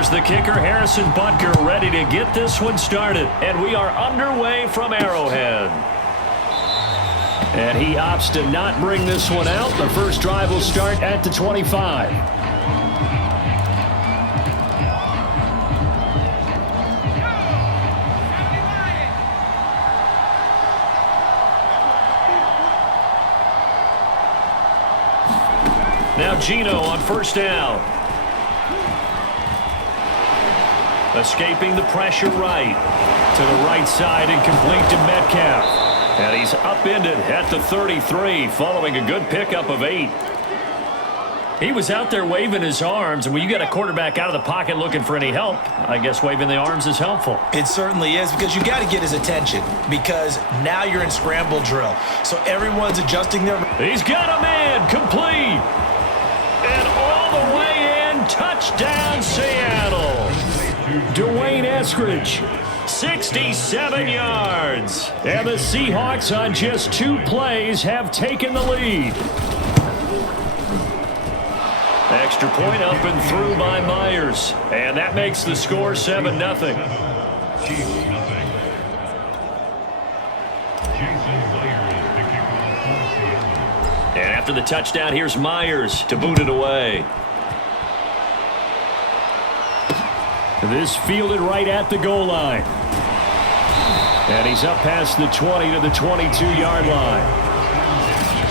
Here's the kicker, Harrison Butker, ready to get this one started. And we are underway from Arrowhead. And he opts to not bring this one out. The first drive will start at the 25. Now Gino on first down. Escaping the pressure right. To the right side and complete to Metcalf. And he's upended at the 33 following a good pickup of 8. He was out there waving his arms, and when you get a quarterback out of the pocket looking for any help, I guess waving the arms is helpful. It certainly is, because you got to get his attention, because now you're in scramble drill. So everyone's adjusting their... He's got a man, complete. And all the way in, touchdown Seattle. Dwayne Eskridge, 67 yards. And the Seahawks on just 2 plays have taken the lead. Extra point up and through by Myers. And that makes the score 7-0. And after the touchdown, here's Myers to boot it away. This fielded right at the goal line. And he's up past the 20 to the 22-yard line.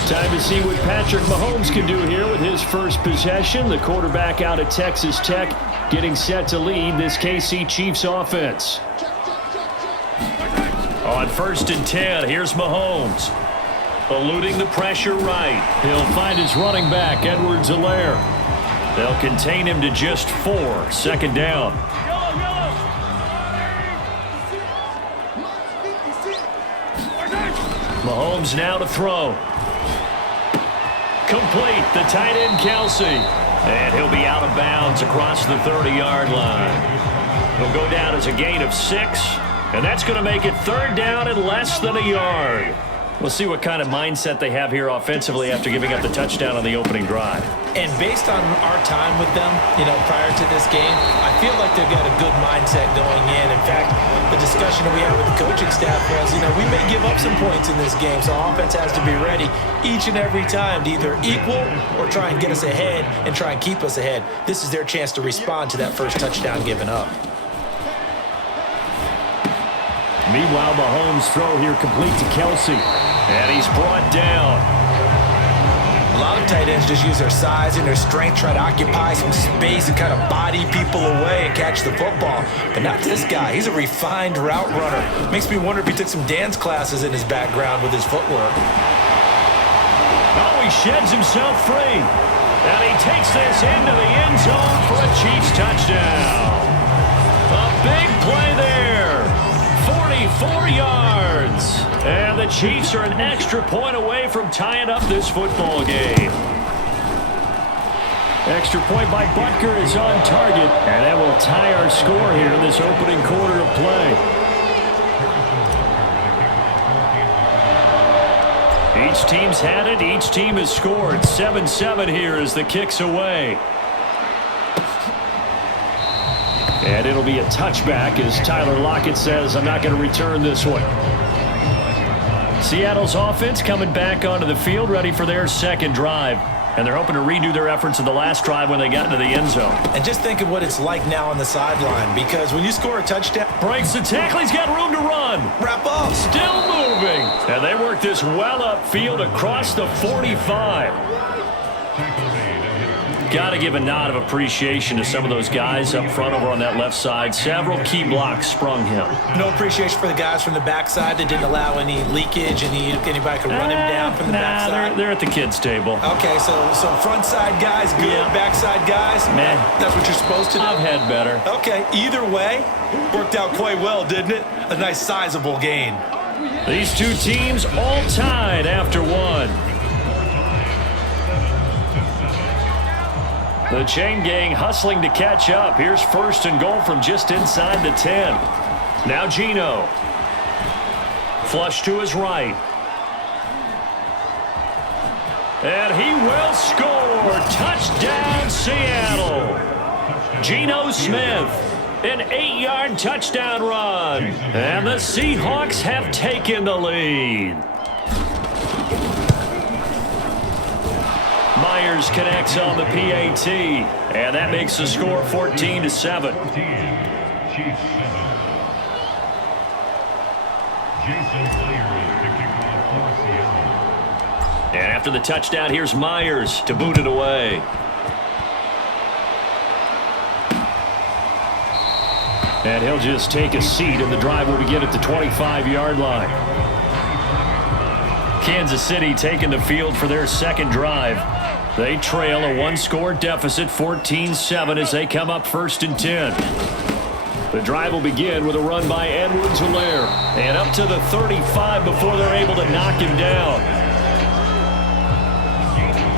Time to see what Patrick Mahomes can do here with his first possession. The quarterback out of Texas Tech getting set to lead this KC Chiefs offense. On 1st and 10, here's Mahomes. Eluding the pressure right. He'll find his running back, Edwards-Helaire. They'll contain him to just 4. Second down. Mahomes now to throw. Complete, the tight end Kelsey. And he'll be out of bounds across the 30-yard line. He'll go down as a gain of 6. And that's going to make it 3rd down and less than a yard. We'll see what kind of mindset they have here offensively after giving up the touchdown on the opening drive. And based on our time with them, prior to this game, I feel like they've got a good mindset going in. In fact, the discussion that we had with the coaching staff was, we may give up some points in this game, so offense has to be ready each and every time to either equal or try and get us ahead and try and keep us ahead. This is their chance to respond to that first touchdown given up. Meanwhile, Mahomes' throw here complete to Kelsey. And he's brought down. A lot of tight ends just use their size and their strength, try to occupy some space and kind of body people away and catch the football. But not this guy. He's a refined route runner. Makes me wonder if he took some dance classes in his background with his footwork. Oh, he sheds himself free. And he takes this into the end zone for a Chiefs touchdown. A big play there. 44 yards. And the Chiefs are an extra point away from tying up this football game. Extra point by Butker is on target. And that will tie our score here in this opening quarter of play. Each team's had it. Each team has scored. 7-7 here as the kick's away. And it'll be a touchback as Tyler Lockett says, I'm not going to return this one. Seattle's offense coming back onto the field, ready for their second drive. And they're hoping to redo their efforts in the last drive when they got into the end zone. And just think of what it's like now on the sideline, because when you score a touchdown... Breaks the tackle, he's got room to run. Wrap up. Still moving. And they work this well upfield across the 45. Got to give a nod of appreciation to some of those guys up front over on that left side. Several key blocks sprung him. No appreciation for the guys from the backside that didn't allow any leakage, and anybody could run him down from the backside. They're at the kids' table. Okay, so front side guys good, backside guys, man, that's what you're supposed to do. I've had better. Okay, either way, worked out quite well, didn't it? A nice sizable gain. These two teams all tied after one. The chain gang hustling to catch up. Here's 1st and goal from just inside the 10. Now Gino. Flush to his right. And he will score. Touchdown, Seattle. Geno Smith. An 8-yard touchdown run. And the Seahawks have taken the lead. Myers connects on the PAT. And that makes the score 14-7. And after the touchdown, here's Myers to boot it away. And he'll just take a seat, and the drive will begin at the 25-yard line. Kansas City taking the field for their second drive. They trail a one-score deficit, 14-7, as they come up 1st and 10. The drive will begin with a run by Edwards-Helaire. And up to the 35 before they're able to knock him down.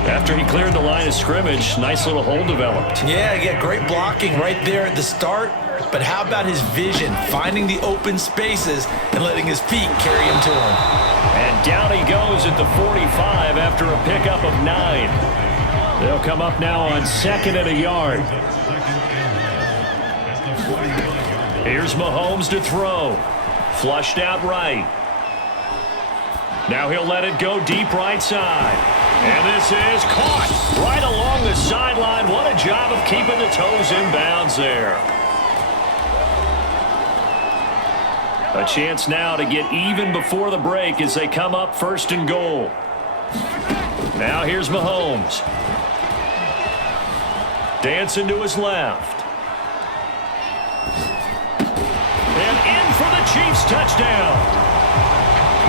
After he cleared the line of scrimmage, nice little hole developed. Yeah, great blocking right there at the start. But how about his vision, finding the open spaces and letting his feet carry him to him. And down he goes at the 45 after a pickup of 9. They'll come up now on 2nd and a yard. Here's Mahomes to throw. Flushed out right. Now he'll let it go deep right side. And this is caught right along the sideline. What a job of keeping the toes in bounds there. A chance now to get even before the break as they come up 1st and goal. Now here's Mahomes. Dancing to his left. And in for the Chiefs touchdown.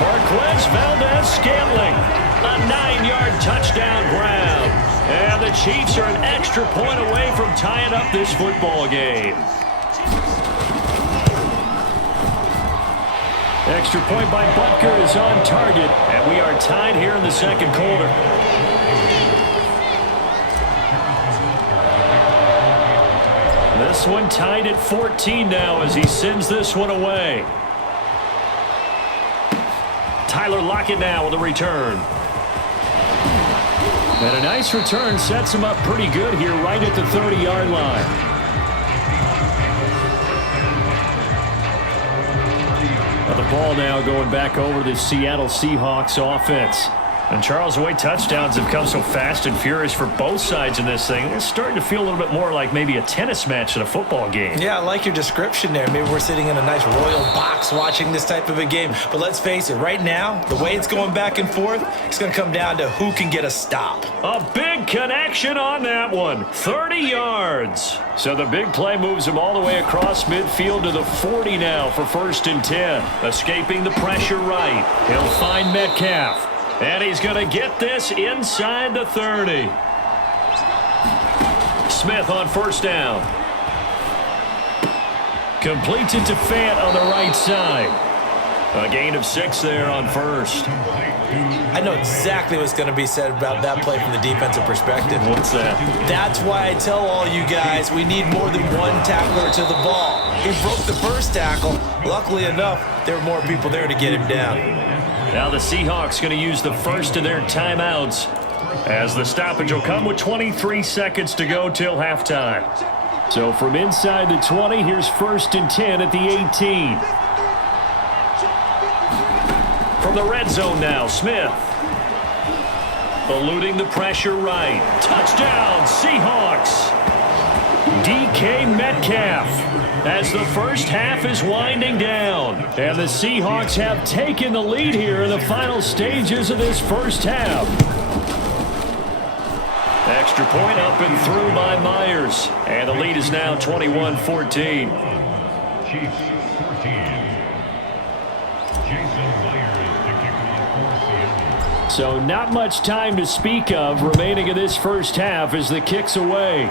Marquez Valdez-Scantling. A 9-yard touchdown grab. And the Chiefs are an extra point away from tying up this football game. Extra point by Butker is on target, and we are tied here in the second quarter. This one tied at 14 now as he sends this one away. Tyler Lockett now with a return. And a nice return sets him up pretty good here right at the 30-yard line. The ball now going back over the Seattle Seahawks offense. And Charles, the way touchdowns have come so fast and furious for both sides in this thing, it's starting to feel a little bit more like maybe a tennis match than a football game. Yeah, I like your description there. Maybe we're sitting in a nice royal box watching this type of a game. But let's face it, right now, the way it's going back and forth, it's going to come down to who can get a stop. A big connection on that one. 30 yards. So the big play moves him all the way across midfield to the 40 now for 1st and 10. Escaping the pressure right. He'll find Metcalf. And he's going to get this inside the 30. Smith on 1st down. Completes it to Fant on the right side. A gain of 6 there on 1st. I know exactly what's going to be said about that play from the defensive perspective. What's that? That's why I tell all you guys we need more than one tackler to the ball. He broke the first tackle. Luckily enough, there were more people there to get him down. Now the Seahawks going to use the first of their timeouts as the stoppage will come with 23 seconds to go till halftime. So from inside the 20, here's 1st and 10 at the 18. From the red zone now, Smith. Eluding the pressure right. Touchdown, Seahawks. DK Metcalf. As the first half is winding down. And the Seahawks have taken the lead here in the final stages of this first half. Extra point up and through by Myers. And the lead is now 21-14. Chiefs 14. So not much time to speak of remaining in this first half as the kick's away.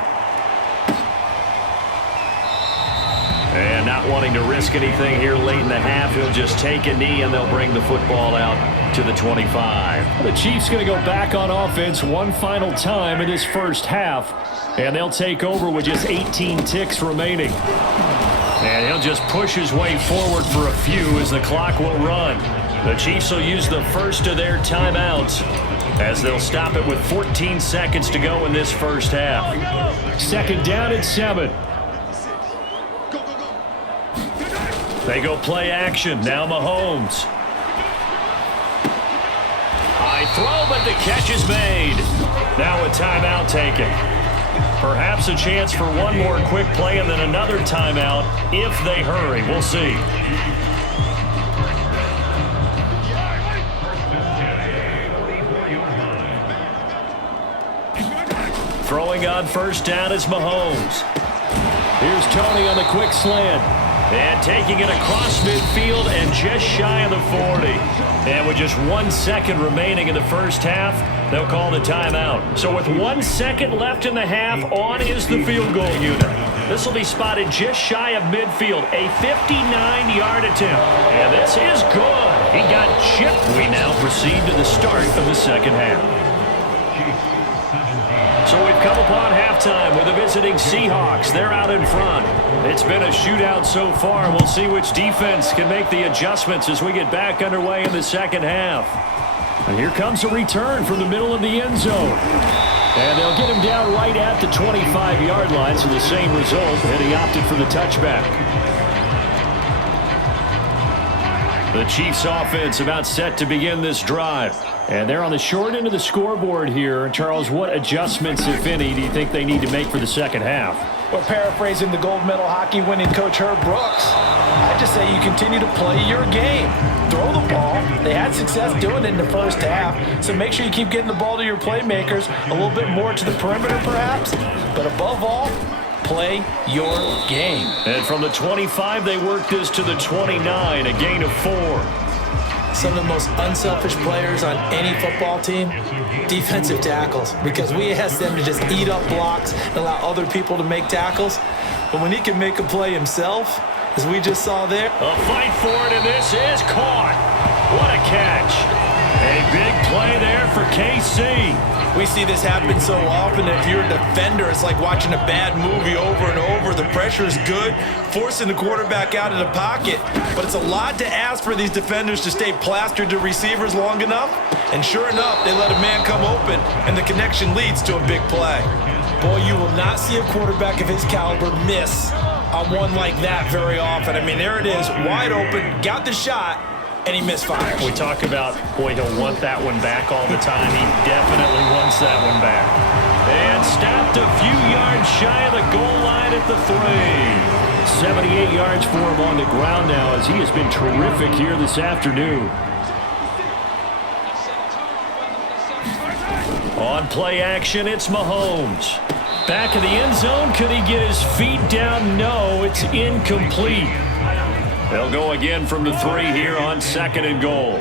And not wanting to risk anything here late in the half, he'll just take a knee and they'll bring the football out to the 25. The Chiefs going to go back on offense one final time in this first half, and they'll take over with just 18 ticks remaining. And he'll just push his way forward for a few as the clock will run. The Chiefs will use the first of their timeouts as they'll stop it with 14 seconds to go in this first half. 2nd down at 7. They go play action. Now Mahomes. High throw, but the catch is made. Now a timeout taken. Perhaps a chance for one more quick play and then another timeout if they hurry. We'll see. Throwing on first down is Mahomes. Here's Tony on the quick slant. And taking it across midfield and just shy of the 40. And with just 1 second remaining in the first half, they'll call the timeout. So with 1 second left in the half, on is the field goal unit. This will be spotted just shy of midfield, a 59-yard attempt. And this is good. He got chipped. We now proceed to the start of the second half. So we've come upon halftime with the visiting Seahawks. They're out in front. It's been a shootout so far. We'll see which defense can make the adjustments as we get back underway in the second half. And here comes a return from the middle of the end zone. And they'll get him down right at the 25-yard line, so the same result, and he opted for the touchback. The Chiefs offense about set to begin this drive. And they're on the short end of the scoreboard here. Charles, what adjustments, if any, do you think they need to make for the second half? Well, paraphrasing the gold medal hockey winning coach Herb Brooks, I just say you continue to play your game. Throw the ball. They had success doing it in the first half, so make sure you keep getting the ball to your playmakers, a little bit more to the perimeter perhaps, but above all, play your game. And from the 25, they work this to the 29, a gain of 4. Some of the most unselfish players on any football team, defensive tackles, because we ask them to just eat up blocks and allow other people to make tackles. But when he can make a play himself, as we just saw there. A fight for it, and this is caught. What a catch. A big play there for KC. We see this happen so often. If you're a defender, it's like watching a bad movie over and over. The pressure is good, forcing the quarterback out of the pocket. But it's a lot to ask for these defenders to stay plastered to receivers long enough. And sure enough, they let a man come open, and the connection leads to a big play. Boy, you will not see a quarterback of his caliber miss on one like that very often. I mean, there it is, wide open, got the shot, and he misfires. We talk about, boy, he'll want that one back all the time. He definitely wants that one back. And stopped a few yards shy of the goal line at the 3. 78 yards for him on the ground now, as he has been terrific here this afternoon. On play action, it's Mahomes. Back of the end zone, could he get his feet down? No, it's incomplete. They'll go again from the 3 here on 2nd and goal.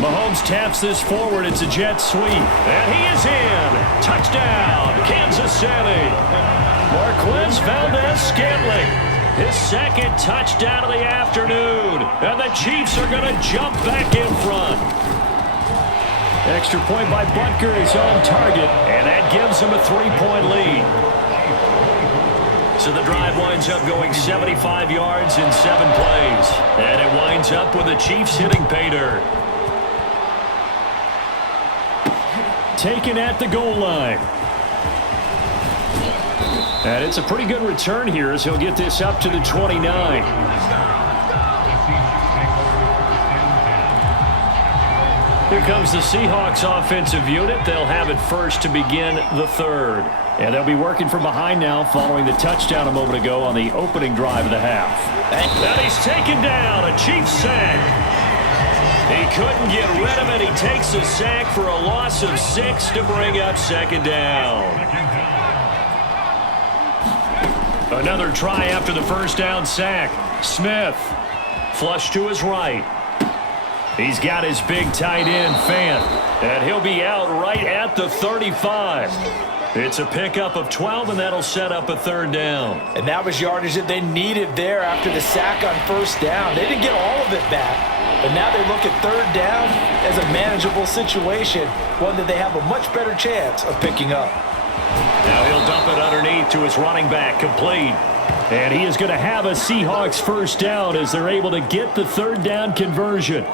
Mahomes taps this forward. It's a jet sweep. And he is in. Touchdown, Kansas City. Marquez Valdez-Scantling. His 2nd touchdown of the afternoon. And the Chiefs are going to jump back in front. Extra point by Butker is on target. And that gives him a 3-point lead. So the drive winds up going 75 yards in 7 plays. And it winds up with the Chiefs hitting pay dirt. Taken at the goal line. And it's a pretty good return here as he'll get this up to the 29. Here comes the Seahawks offensive unit. They'll have it first to begin the 3rd. And they'll be working from behind now following the touchdown a moment ago on the opening drive of the half. And he's taken down, a Chiefs sack. He couldn't get rid of it. He takes a sack for a loss of 6 to bring up 2nd down. Another try after the first down sack. Smith, flush to his right. He's got his big tight end, Fant, and he'll be out right at the 35. It's a pickup of 12, and that'll set up a 3rd down. And that was yardage that they needed there after the sack on first down. They didn't get all of it back, but now they look at 3rd down as a manageable situation, one that they have a much better chance of picking up. Now he'll dump it underneath to his running back, complete. And he is going to have a Seahawks first down as they're able to get the 3rd down conversion.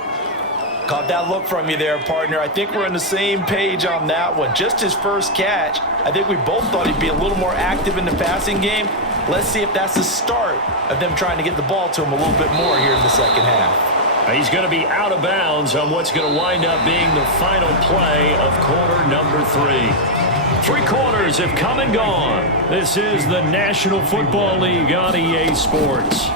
Caught that look from you there, partner. I think we're on the same page on that one. Just his first catch. I think we both thought he'd be a little more active in the passing game. Let's see if that's the start of them trying to get the ball to him a little bit more here in the second half. He's going to be out of bounds on what's going to wind up being the final play of quarter number 3. 3 quarters have come and gone. This is the National Football League on EA Sports.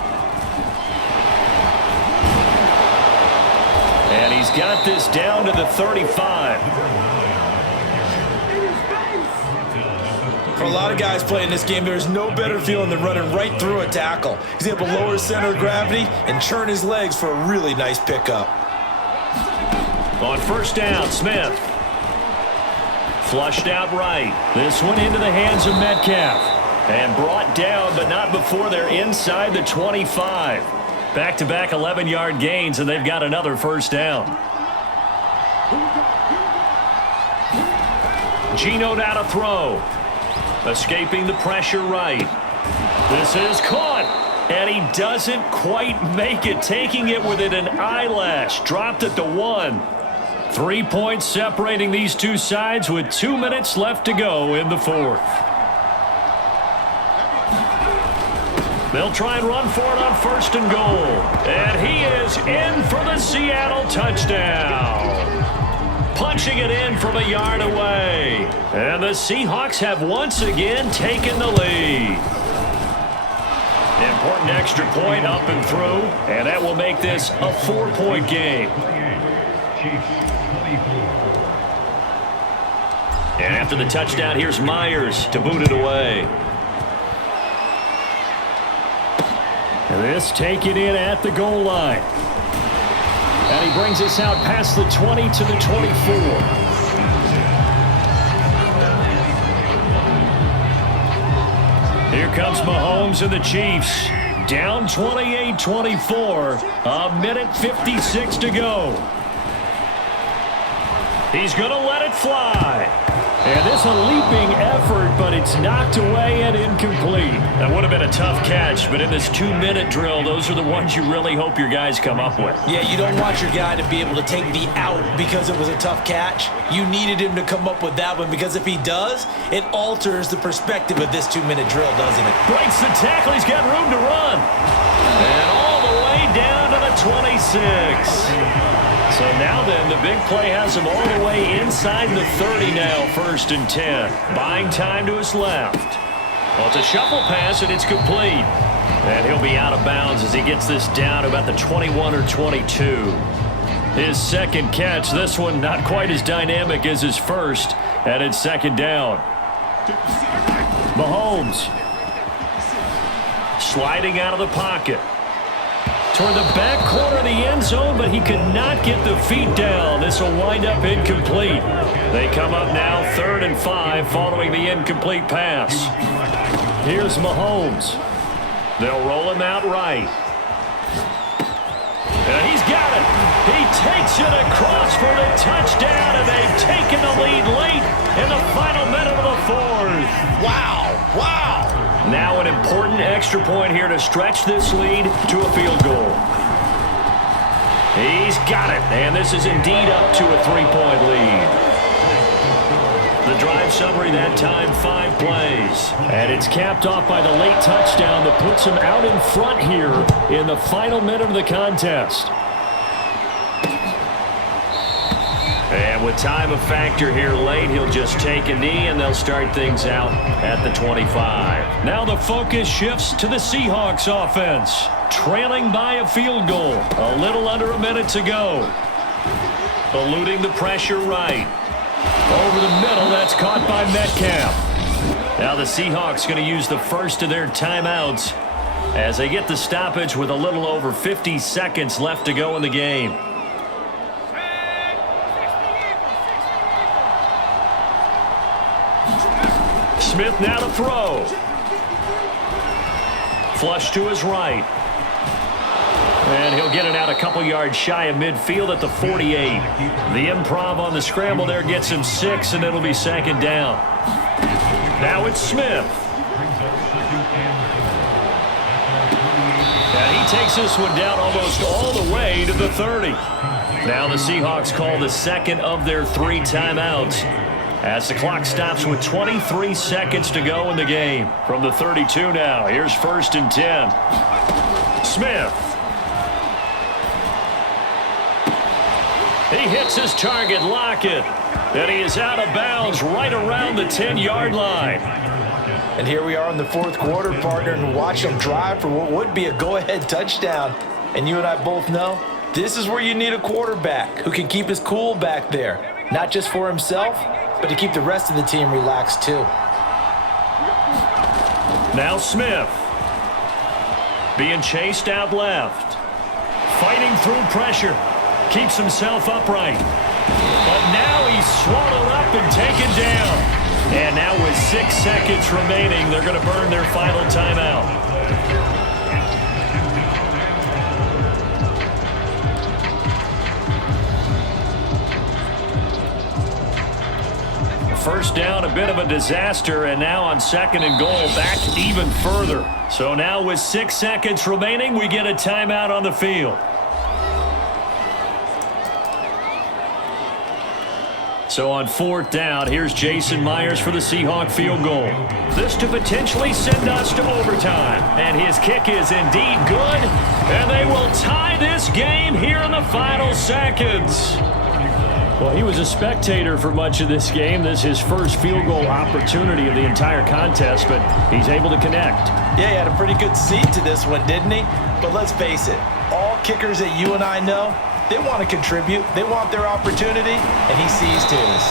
And he's got this down to the 35. For a lot of guys playing this game, there's no better feeling than running right through a tackle. He's able to lower his center of gravity and churn his legs for a really nice pickup. On first down, Smith. Flushed out right. This one into the hands of Metcalf. And brought down, but not before they're inside the 25. Back-to-back 11-yard gains, and they've got another first down. Geno out of throw. Escaping the pressure right. This is caught. And he doesn't quite make it. Taking it within an eyelash. Dropped at the 1. 3 points separating these two sides with 2 minutes left to go in the 4th. They'll try and run for it on first and goal. And he is in for the Seattle touchdown. Punching it in from a yard away. And the Seahawks have once again taken the lead. Important extra point up and through. And that will make this a 4-point game. And after the touchdown, here's Myers to boot it away. And this taken in at the goal line. And he brings us out past the 20 to the 24. Here comes Mahomes and the Chiefs. Down 28-24. A minute 56 to go. He's going to let it fly. And this a leaping effort, but it's knocked away and incomplete. That would have been a tough catch, but in this 2-minute drill, those are the ones you really hope your guys come up with. Yeah, you don't want your guy to be able to take the out because it was a tough catch. You needed him to come up with that one, because if he does, it alters the perspective of this 2-minute drill, doesn't it? Breaks the tackle. He's got room to run. And all the way down to the 26. So now then, the big play has him all the way inside the 30 now, 1st and 10. Buying time to his left. Well, it's a shuffle pass, and it's complete. And he'll be out of bounds as he gets this down to about the 21 or 22. His second catch, this one not quite as dynamic as his first, and it's 2nd down. Mahomes sliding out of the pocket. Toward the back corner of the end zone, but he could not get the feet down. This will wind up incomplete. They come up now 3rd and 5 following the incomplete pass. Here's Mahomes. They'll roll him out right. And he's got it. He takes it across for the touchdown, and they've taken the lead late in the final minute of the 4th. Wow. Wow. Now an important extra point here to stretch this lead to a field goal. He's got it, and this is indeed up to a 3-point lead. The drive summary that time, 5 plays. And it's capped off by the late touchdown that puts him out in front here in the final minute of the contest. And with time a factor here late, he'll just take a knee, and they'll start things out at the 25. Now the focus shifts to the Seahawks offense, trailing by a field goal. A little under a minute to go. Eluding the pressure right. Over the middle, that's caught by Metcalf. Now the Seahawks going to use the first of their timeouts as they get the stoppage with a little over 50 seconds left to go in the game. Smith now to throw. Flush to his right. And he'll get it out a couple yards shy of midfield at the 48. The improv on the scramble there gets him 6, and it'll be 2nd down. Now it's Smith. And he takes this one down almost all the way to the 30. Now the Seahawks call the second of their 3 timeouts As the clock stops with 23 seconds to go in the game. From the 32 now, here's 1st and 10. Smith. He hits his target, Lockett. And he is out of bounds right around the 10-yard line. And here we are in the 4th quarter, partner, and watch them drive for what would be a go-ahead touchdown. And you and I both know this is where you need a quarterback who can keep his cool back there. Not just for himself, but to keep the rest of the team relaxed too. Now Smith. Being chased out left. Fighting through pressure. Keeps himself upright. But now he's swallowed up and taken down. And now with 6 seconds remaining, they're going to burn their final timeout. First down, a bit of a disaster, and now on 2nd and goal, back even further. So now with 6 seconds remaining, we get a timeout on the field. So on 4th down, here's Jason Myers for the Seahawk field goal. This to potentially send us to overtime. And his kick is indeed good. And they will tie this game here in the final seconds. Well, he was a spectator for much of this game. This is his first field goal opportunity of the entire contest, but he's able to connect. Yeah, he had a pretty good seat to this one, didn't he? But let's face it, all kickers that you and I know, they want to contribute. They want their opportunity, and he seized his.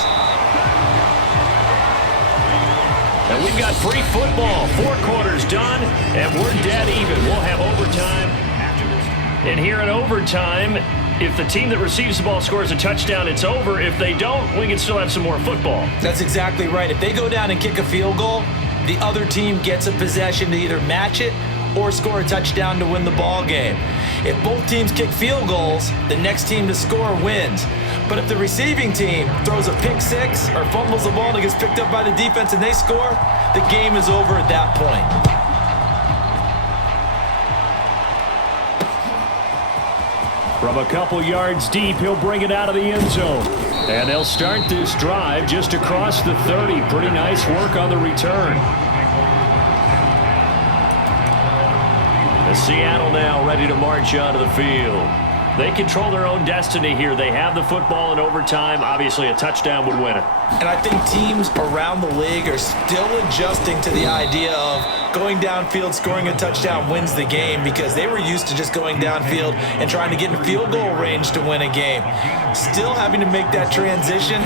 And we've got free football. 4 quarters done, and we're dead even. We'll have overtime after this. And here in overtime, if the team that receives the ball scores a touchdown, it's over. If they don't, we can still have some more football. That's exactly right. If they go down and kick a field goal, the other team gets a possession to either match it or score a touchdown to win the ball game. If both teams kick field goals, the next team to score wins. But if the receiving team throws a pick six or fumbles the ball and it gets picked up by the defense and they score, the game is over at that point. From a couple yards deep, he'll bring it out of the end zone. And they'll start this drive just across the 30. Pretty nice work on the return. Seattle now ready to march onto the field. They control their own destiny here. They have the football in overtime. Obviously, a touchdown would win it. And I think teams around the league are still adjusting to the idea of going downfield, scoring a touchdown wins the game, because they were used to just going downfield and trying to get in field goal range to win a game. Still having to make that transition.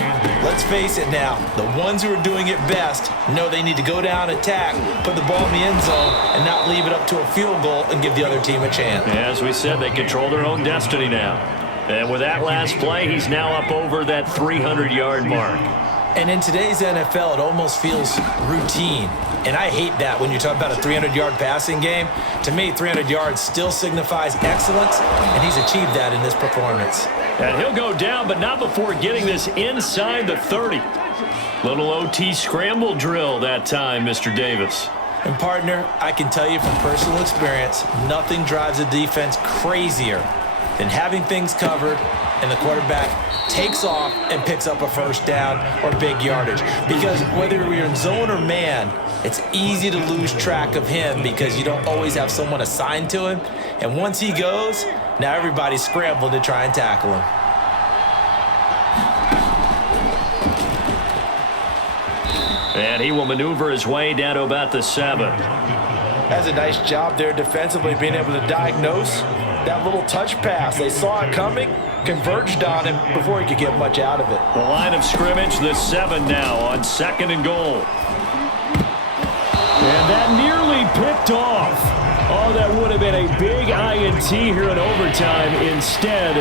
Let's face it now, the ones who are doing it best know they need to go down, attack, put the ball in the end zone, and not leave it up to a field goal and give the other team a chance. As we said, they control their own destiny now. And with that last play, he's now up over that 300-yard mark. And in today's NFL, it almost feels routine. And I hate that when you talk about a 300-yard passing game. To me, 300 yards still signifies excellence, and he's achieved that in this performance. And he'll go down, but not before getting this inside the 30. Little OT scramble drill that time, Mr. Davis. And partner, I can tell you from personal experience, nothing drives a defense crazier than having things covered and the quarterback takes off and picks up a first down or big yardage. Because whether you're in zone or man, it's easy to lose track of him because you don't always have someone assigned to him. And once he goes, now everybody's scrambling to try and tackle him. And he will maneuver his way down to about the 7. Has a nice job there defensively, being able to diagnose that little touch pass. They saw it coming, converged on him before he could get much out of it. The line of scrimmage, the 7 now on 2nd and goal. And that nearly picked off. Oh, that would have been a big INT here in overtime. Instead,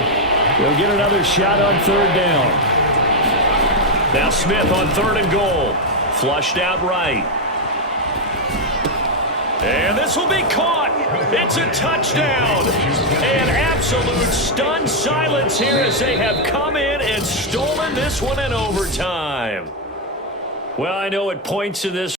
they'll get another shot on 3rd down. Now Smith on 3rd and goal. Flushed out right. And this will be caught. It's a touchdown. And absolute stunned silence here as they have come in and stolen this one in overtime. Well, I know it points to this